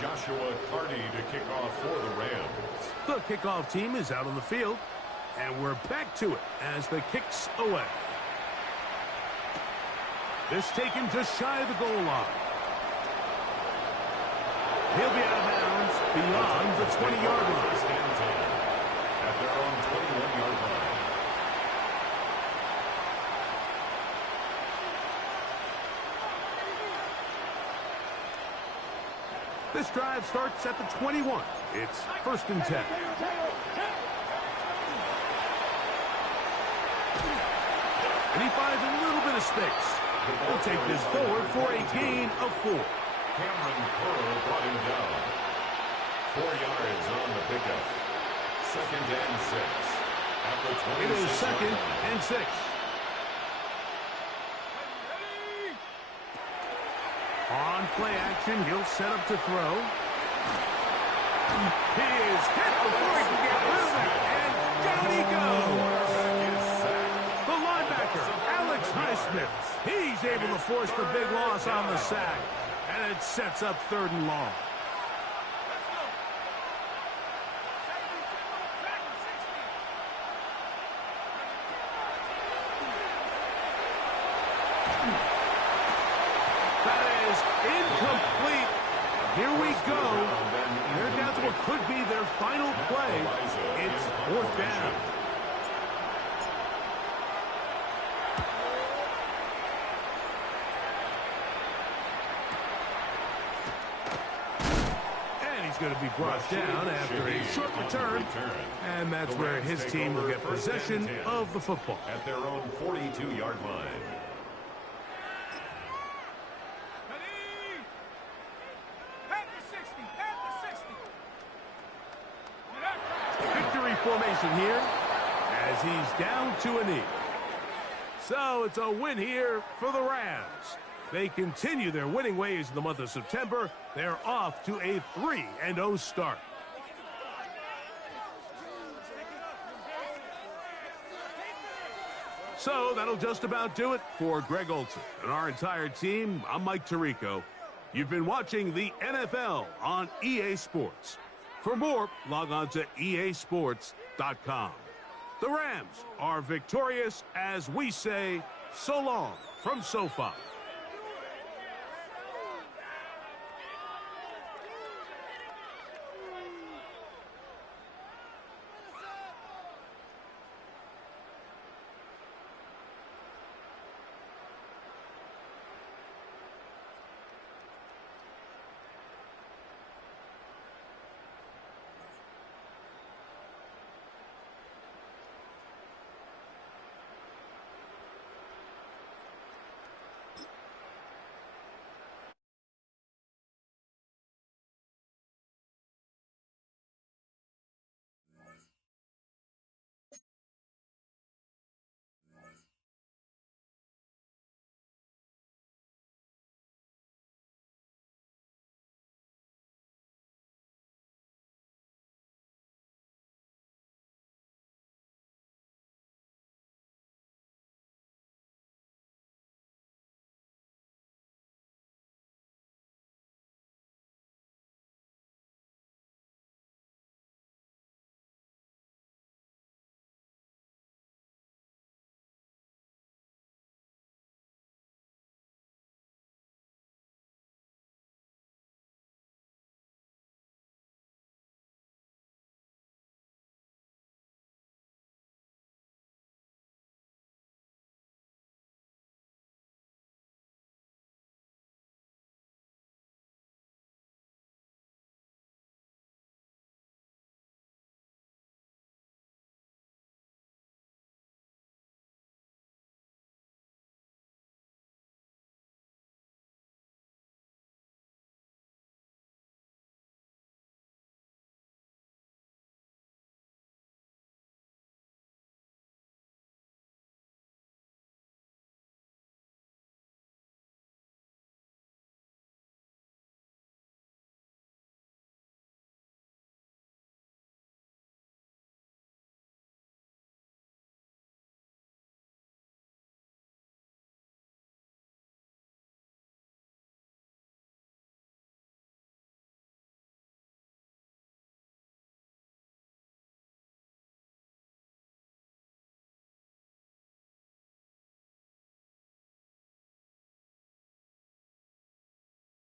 Joshua Carty to kick off for the Rams. The kickoff team is out on the field, and we're back to it as the kick's away. This taken just shy of the goal line. He'll be out of bounds beyond the 20-yard line. First and 10 at their own 21-yard line. This drive starts at the 21. It's first and 10. And he finds a little bit of space. He'll take this forward for a gain of 4. Cameron Pearl brought him down. 4 yards on the pickup. Second and 6. At the 26. It is second and 6. On play action, he'll set up to throw. He is hit before he can get rid of it, and down he goes. The linebacker, Alex Highsmith, he's able to force the big loss on the sack, and it sets up 3rd and long. Incomplete. Here we go. They're down to what could be their final play. It's 4th down. And he's going to be brought down after a short return. And that's where his team will get possession of the football. At their own 42-yard line. Formation here as he's down to a knee. So it's a win here for the Rams. They continue their winning ways in the month of September. They're off to a 3-0 start. So that'll just about do it for Greg Olson and our entire team. I'm Mike Tirico. You've been watching the NFL on EA Sports. For more, log on to easports.com. The Rams are victorious as we say so long from SoFi.